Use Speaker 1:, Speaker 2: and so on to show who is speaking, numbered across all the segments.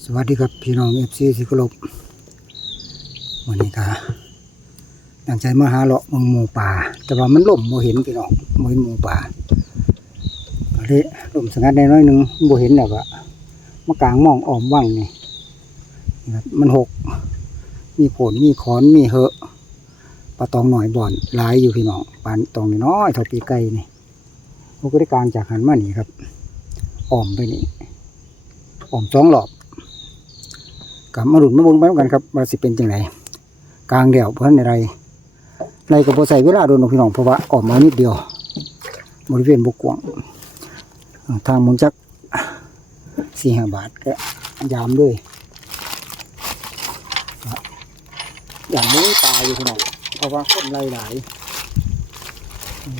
Speaker 1: สวัสดีครับพี่น้องเอฟซีสิกรบวันนี้ก็ตั้งใจมาหาเลาะมืองหมูป่า แต่ว่ามันล่มโมเห็นพี่น้องโมเห็นหมูป่าก็เลยล่มสังัดได้น้อยหนึ่งโมเห็นแล้วก็มากลางมองอ้อมว่างนี่มันหก มีโขนมีขอนมีเหอะปลาตองหน่อยบ่อนหลายอยู่พี่น้องปลาตองน้อยเท่าปีไก่นี่ผมก็ได้กางจากหันมานี่ครับอ้อมไปนี่อ้อมสองหลอบ กับมาหลุดมาเบงไปเหมือนกันครับว่าสิเป็นจังไงกลางเดี่ยวเพื่อนในไรไรก็บ่ใส่เวลาโดนหรอกพี่น้องเพราะว่าออกมานิดเดียว บริเวณบกกวางทางมึงจักสี่ห้าบาทก็ยามด้วยอย่างนี้ตายอยู่พี่น้องเพราะว่าคนไล่หลาย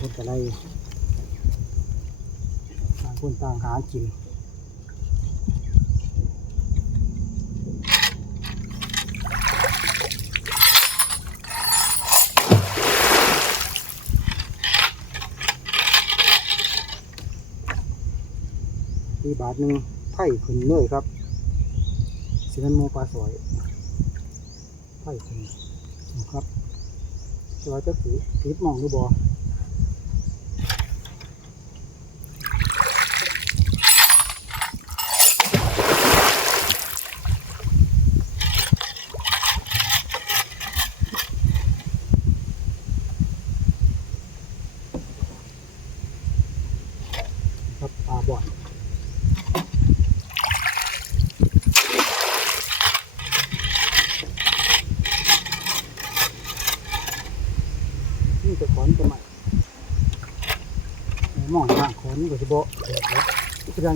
Speaker 1: คนจะไล่ต่างคนต่างหากิน มีบาทหนึ่งไผ่ขึ้นเลยครับสิลันโมปลาสวยไผ่ขึ้นนะครับจะว่าจะสีสีมองหรือบอครับปลาบ่อน นี่จะขอนจะใหม่หมองทางขอนนี่ก็จะโบะเดี๋ยวแล้วจะดันใส่ขอนโอ้เลือดแห้งไปแล้วพอให้จะ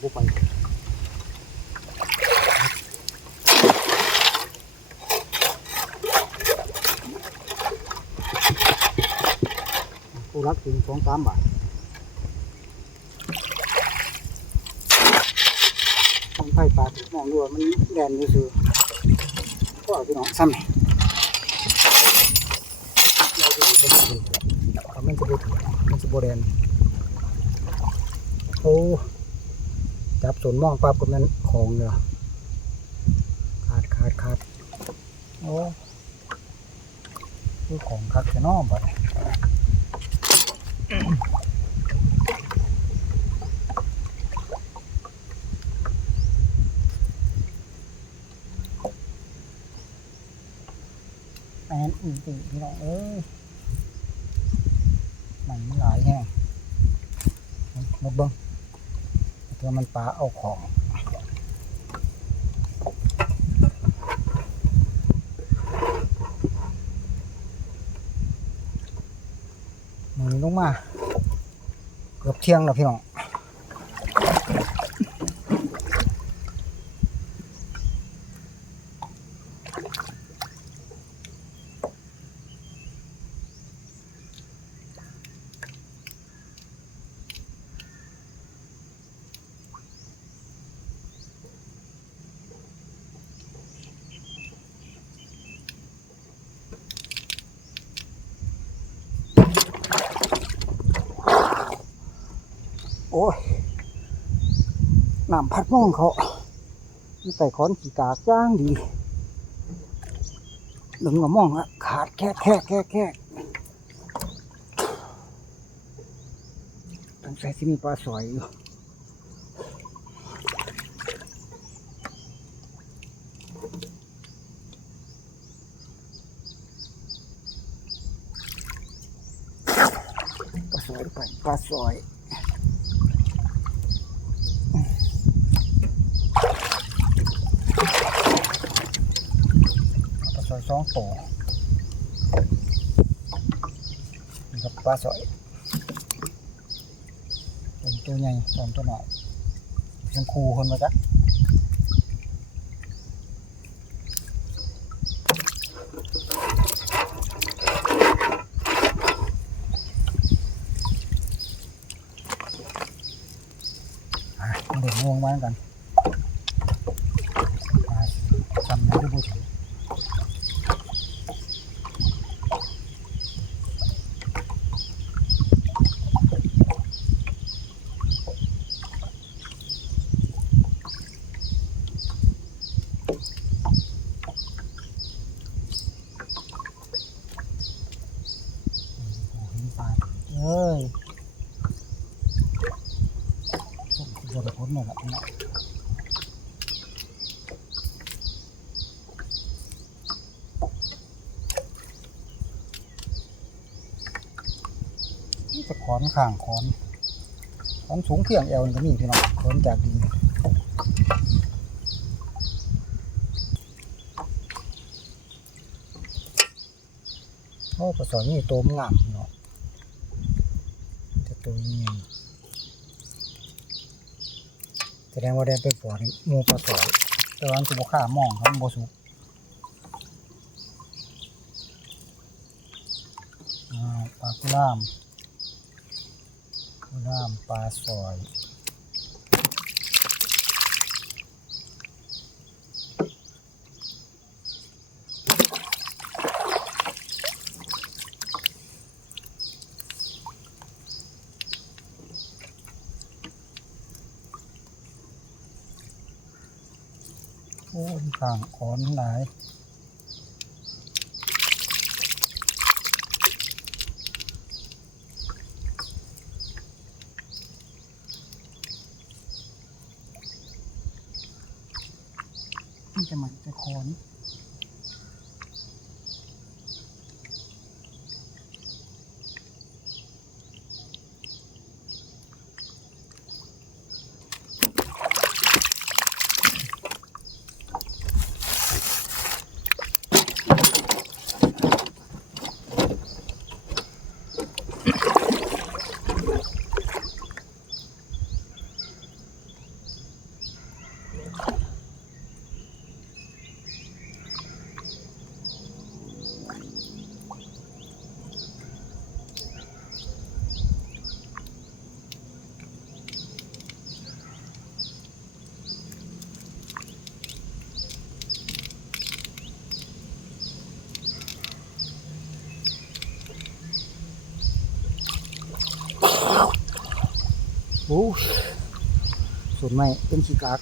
Speaker 1: โบไปผู้รักถึงสองสามบาทมัน ไผ่ปลาถึงมองดูว่ามันแดนอยู่ซื่อก็เอาพี่น้องซ้ำนี่เราจะอยู่กับมันเขามันจะบูถึงมันจะโบแดนโอ้จับสนมองปั๊บก็มันของเนาะขาดขาดขาดโอ้คือของคักแค่นอบัด แมนอี ตีพี่น้องเอ้ยมันหลายแฮงมดเบิ้งเพื่อมันปลาเอาของมือลงมา เกือบเที่ยงแล้วพี่น้อง โอ้ย น้ำพัดม่องเขามีแต่ขอนขี่กากย่างดีดึงมามองอะขาดแค่แค่แค่แค่ต้องใส่ที่มีปลาสอยอยู่ปลาสอยไปปลาสอย ปลาส อยสองตัวนี่ครับปลาสอยตัวตัวใหญ่ตัวตัวหน่อยยังคูคนมาจ้ะอะเด็กงวงมาแล้วกัน พี่น้องนี่ จะขอนข้างขอนขอนสูงเพียงเอวก็มีพี่น้องขอนจากดินโอ้ปลาสอยนี่โตมงามพี่น้องแต่ตัวนี้แสดงว่าได้เป็นปอดมูปลาสอยแต่ว่ามันจะบค่ามองครับมันบสุกปลากุล่าม กุล่ามปลาสอยโอ้ยข้างขอนหลาย อ้ส่วนไม่เป็นขี้กาก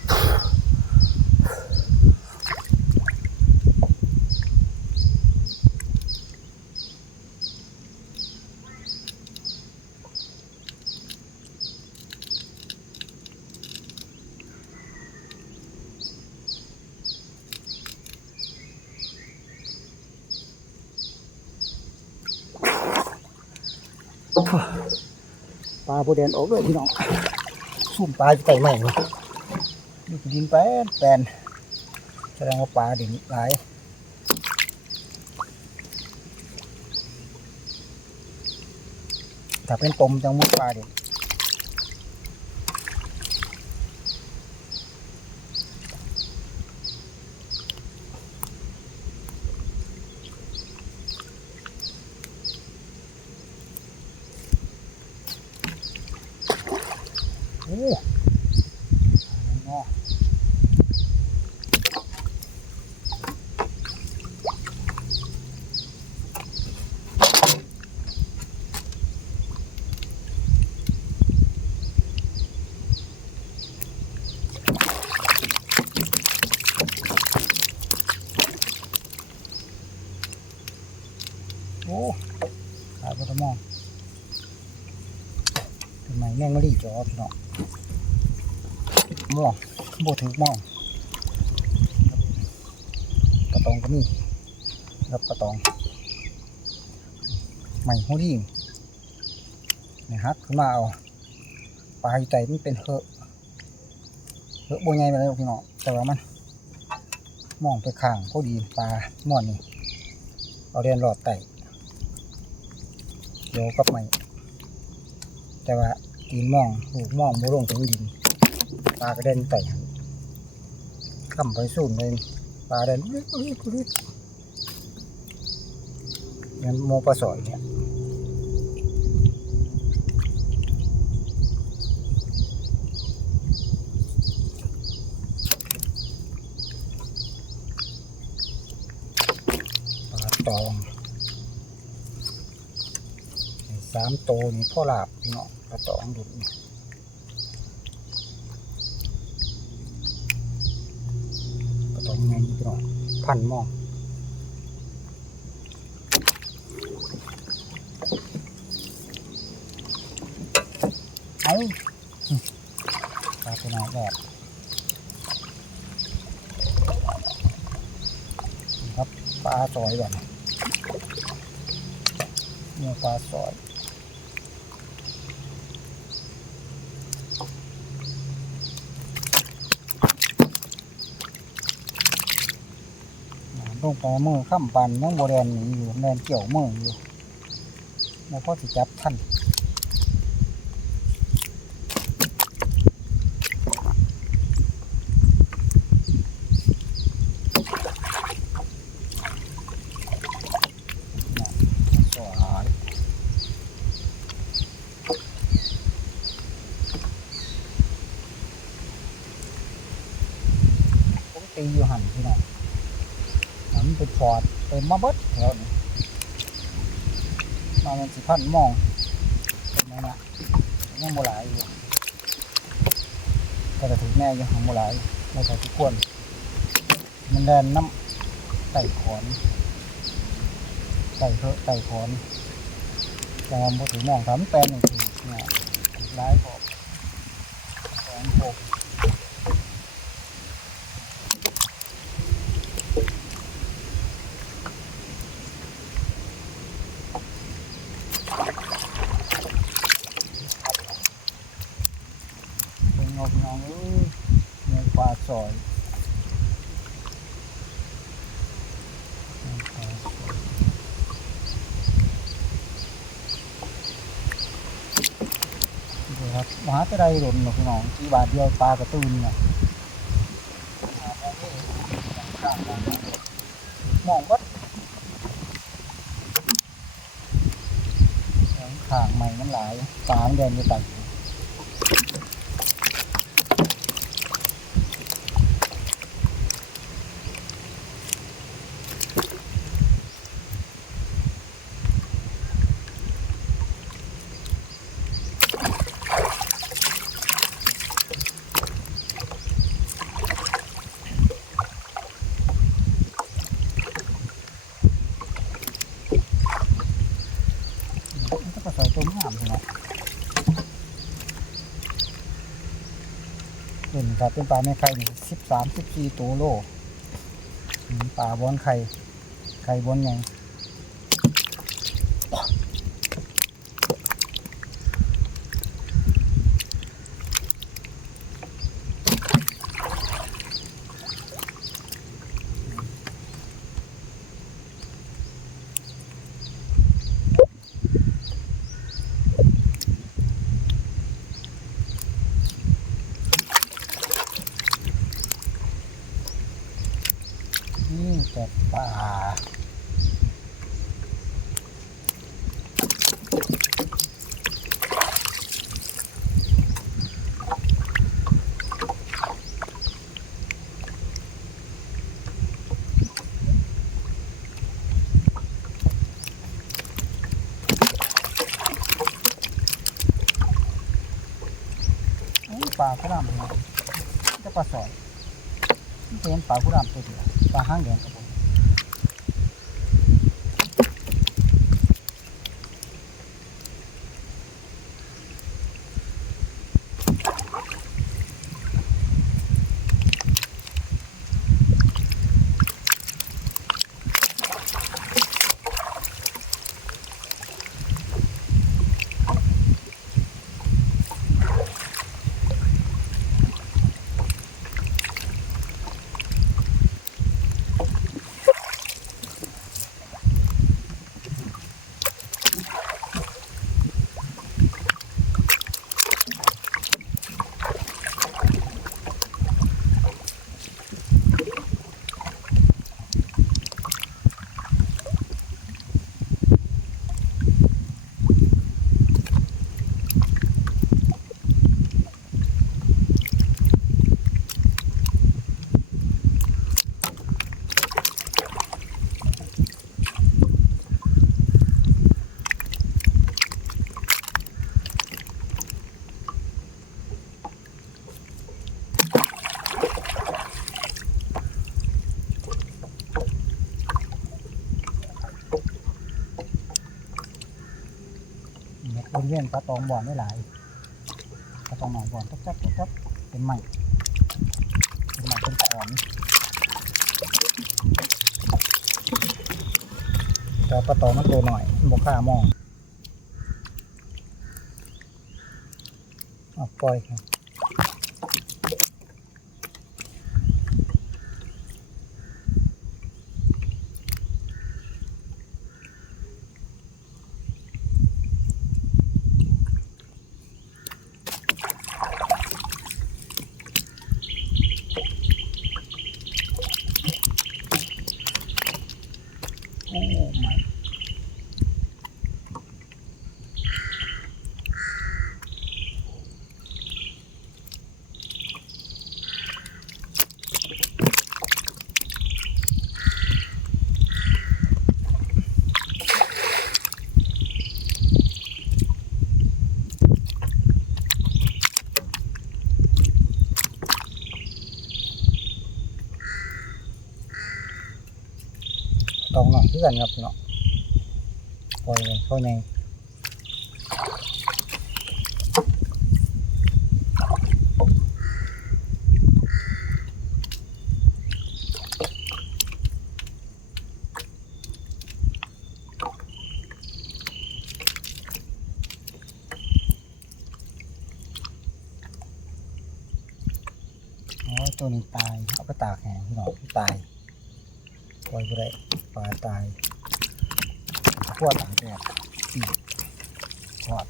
Speaker 1: าโบแดนออกเลยพี่น้องซุ่มปลาอยู่ใหม่เลยอยู่ดินแป้นแปนแสดงว่าปลาดินหลายถ้าเป็นตมจังมุดปลาดินโอ้เนาะโอ้ขายปลาตะมองทำไม แมงมะลีจอพี่น้องม่วงโบถึงม่วงปลาตองก็มีครับปลาตองใหม่หัวดิ่งนี่ฮักขึ้นมาเอาปลาอยู่ใจมันเป็นเหอะเหอะโบใหญ่ไปแล้วพี่น้องแต่ว่ามันมองไปข้างพอดีปลาม่วนนี่เอาเรียนหลอดไตเดี๋ยวกับใหม่แต่ว่า ตีนมองลูมองโบลงถึงดินปลากระเด็นไต่ข้ามไปสูนเลยปลาเดินอุ๊ยอุ๊ยอุ๊ยงั้นโมปลาสอยเนี่ยปลาตองสามโตนี่พ่อหลาบเนาะ ระตองดุนกระตองไงพี่น้องพันมองเอาปลาตัวน้อยแบบครับปลาซอยแบบนี้ปลาซอย ลงไปมือข้ามปันยังโบแดนอยู่แดนเกี่ยวมืออยู่แล้วก็สิจับท่านตีอยู่หันพี่น้อง มันเป็นฟอดเป็นมาเบิดแถวนี้มาเป็นสิพันมองเป็นไงนะยังโบหลายอยู่แต่ก็ถึงแน่ยังของโบหลายไม่ใช่ทุกคนมันแดนน้ำไต่ขอนไต่เถอะไต่ขอนแต่ว่าบ่ถึงมองสามแปนหนึ่งทีเนี่ยร้ายกว่าสองหกเป็นงอกงองเอ้ยเนื้อปลาซอย นี่ ครับมหาจะได้หล่นหรอกน้องที่บาทเดียวปลากระตุ้นนะมองวัดอย่างข้างใหม่มันหลายปลามแดินอยู่ตัดมันก็ใส่ตัวงามพี่น้องเป็ นครับเป็นปลาแม่ไข่นี่สิบสามสิบสี่ตัวโลปลาบอนไข่ไข่บอนใหญ่นี่แต่ปลาอู้ปลา ผู้ดำพี่น้องจะปลาสอยเป็นปลาผู้ดำตัวเดียวปลาห้างแดงกับผม เงี้ยงปลาตองบ่อนไม่หลายปลาตองหน่อยบ่อนจับจับจับเป็นใหม่เป็นใหม่เป็นขอนแต่ปลาตองมันโตหน่อยมันบกข้ามองเอาปล่อยครับ โอ้ ไม่ตองหน่อยเพื่อนครับเนาะปล่อยเลยเข้าในอ๋อตัวนี้ตาย เอาไปตากแห้งพี่น้องตายป ล่อยไปได้ปลาตายขวดตากแดดอืมทอด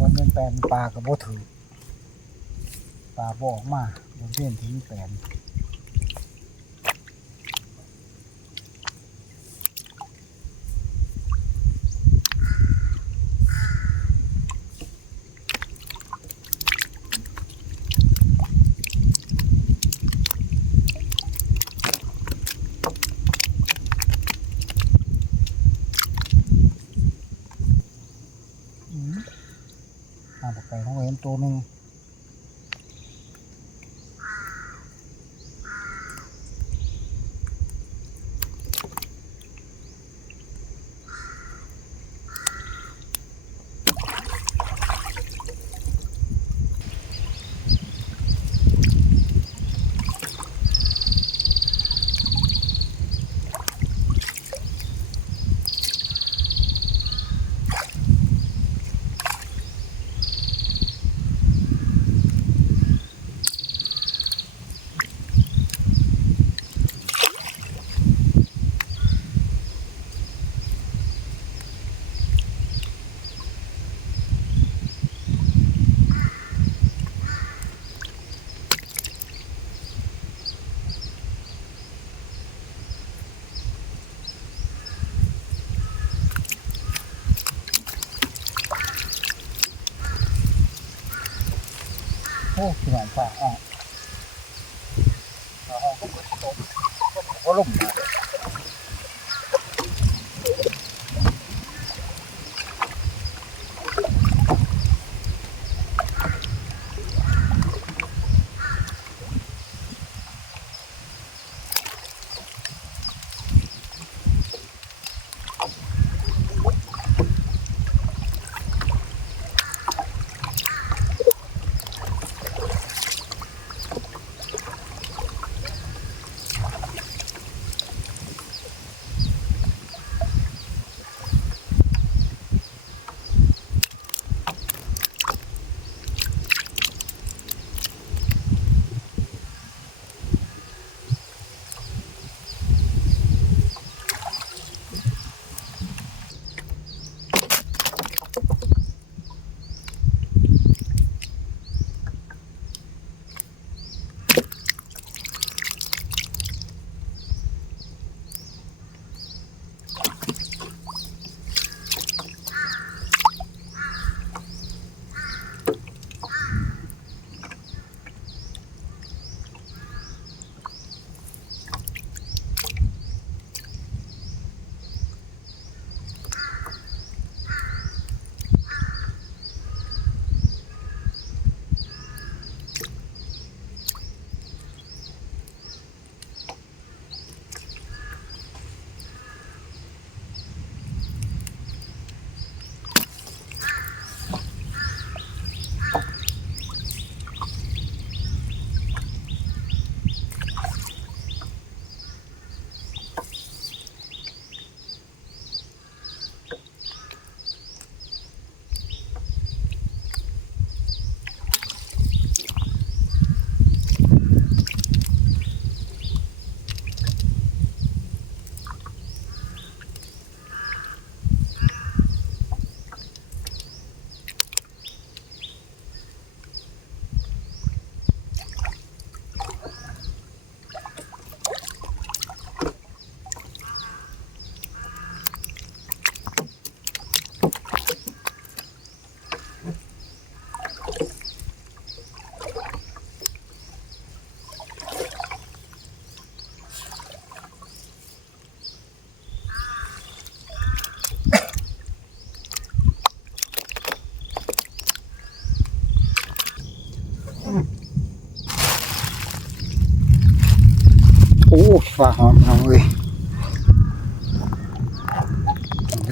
Speaker 1: วันเป็นแปลนปลากระโบถือ ปลาบออกมาบ นเส้น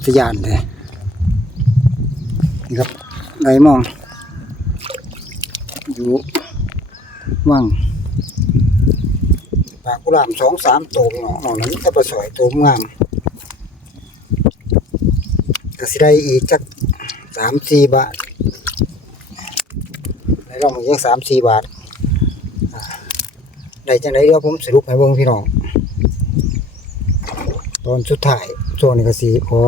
Speaker 1: ทยานเลยนี่ครับไรมอง อยู่ว่างปลากุหลาบสองสามตัวเนาะนอกนั้นถ้าปลาสอยตัวงามก็สิได้อีกจักสามสี่บาทในรอบมันยังสามสี่บาทได้จังไดเดี๋ยวผมสรุปให้เบิ่งพี่น้อง ตอนสุดท้ายช่วงนี้ก็สิขอ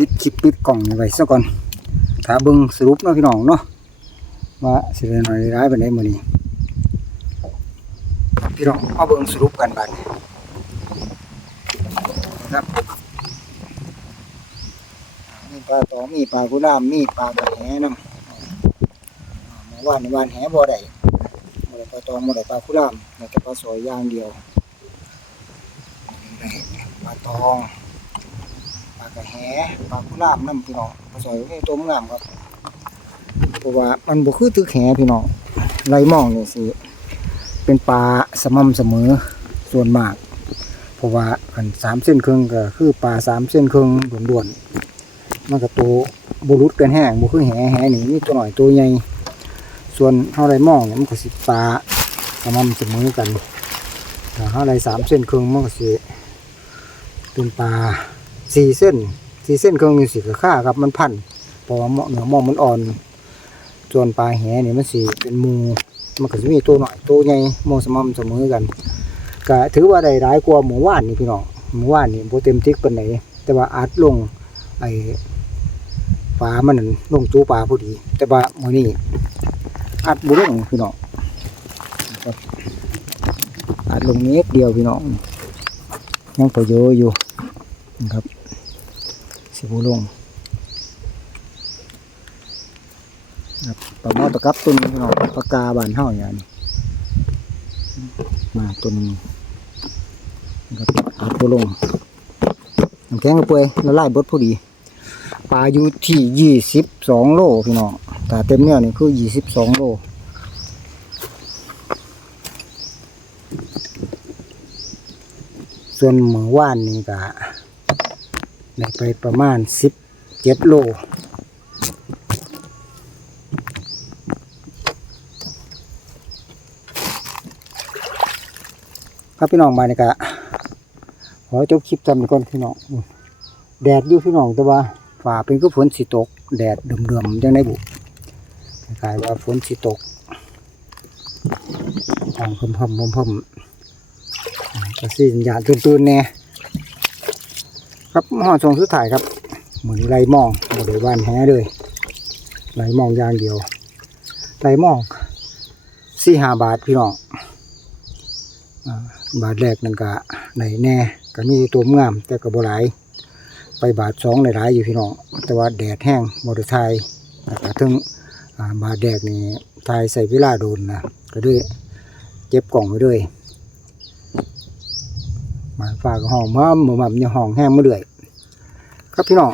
Speaker 1: ปิดคลิปปิดกล่องนี่ไว้ซะก่อนถ้าเบิ่งสรุปเนาะพี่น้องเนาะว่าสิได้น้อยได้ร้ายปานมือนี้พี่น้องเอาเบิ่งสรุปกันบัดนี้ครับมีปลาตองมีปลากุลามมีปลากระแหนำเมื่อวานในวานแหบ่ได้บ่ได้ปลาตองบ่ได้ปลากุลามมีแต่ปลาสอยอย่างเดียวปลาตองากระแหปลากุลามนำพี่น้องปลาสอยนี่ตัวงามครับเพราะว่ามันบ่คือตึกแหพี่น้องไรมองเนี่ยสิเป็นปลาสม่ำเสมอส่วนมาก เพราะว่าอันสามเส้นครึ่งก็คือปลาสามเส้นครึ่งด่วนๆมันก็ตัวบุรุษกันแห้งบ่คือแหแหนี่มีตัวหน่อยตัวใหญ่ส่วนเฮาไรมองเนี่ยมันก็สิปลาสม่ำเสมอกันถ้าเฮาไรสามเส้นครึ่งมันก็สิเป็นปลา สี่เส้นสี่เส้นเครึ่องนี่สิก็ค่าครับมันพันเพราะว่าเนื้อมองมันอ่อนส่วนปลาแหเนี่ยมันสิเป็นมูมันก็จะมีตัวหน่อยตัวใหญ่โมสม่ำเสมอกันก็ถือว่าได้ร้ายกว่าหมูว่านนี่พี่น้องหมูว่านนี่โบเต็มทิกปานไหนแต่ว่าอาจลงไอ้ปลามันนั่นลงจูปลาพอดี แต่ว่ามือนี้อาจบ่ลงพี่น้องนะครับอาจลงเมตรเดียวพี่น้องยังพอเยอะอยู่นะครับ สิบ่ลงปลาหม้อตะกับตัวนี้พี่น้องปลากาบานเฮาอย่างนี้มาตัวนี้นะครับอัดตัวลงน้ำแข็งกระเปื่อยละลายบดพอดีปลาอยู่ที่ยี่สิบสองโลพี่น้องแต่เต็มเนี่ยนี่คือยี่สิบสองโลส่วนหมือว่านนี่ก็ ได้ไปประมาณสิบเจ็ดโลครับพี่น้องมาเนี่ยกะขอจบคลิปทำก่อนพี่น้องแดดอยู่พี่น้องแต่ว่าฝ่าเป็นก็ฝนสิตก แดดเดิมๆยังได้บุกลายว่าฝนสิตกทางพมพมพมพมก็สิญาณตื่นๆแน่ ครับห่อทรงสุดท้ายครับเหมือนไรมองบริวานแฮเลยไรมองอย่างเดียวไรมองสี่ห้าบาทพี่น้องบาทแรกนั่นก็ในแน่ก็มีตัวงามแต่ก็บ่หลาย ไปบาทสองหลายๆอยู่พี่น้องแต่ว่าแดดแห้งมอเตอร์ไซค์แล้วก็ถึงบาทแรกนี่ทายใส่เวลาโดนนะก็ด้วยเจ็บกล่องไปด้วย มาฝากห้องมาหมือมันยังห้องแห้งมาเรื่อยครับพี่น้อง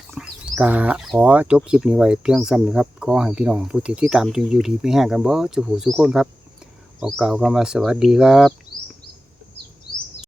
Speaker 1: กาขอจบคลิปนี้ไว้เพียงซ้ำนะครับขอให้พี่น้องผู้ติดที่ตามจงอยู่ดีไม่แห้งกันบ่จะหูสุขคนครับบอกล่าวคำว่าสวัสดีครับ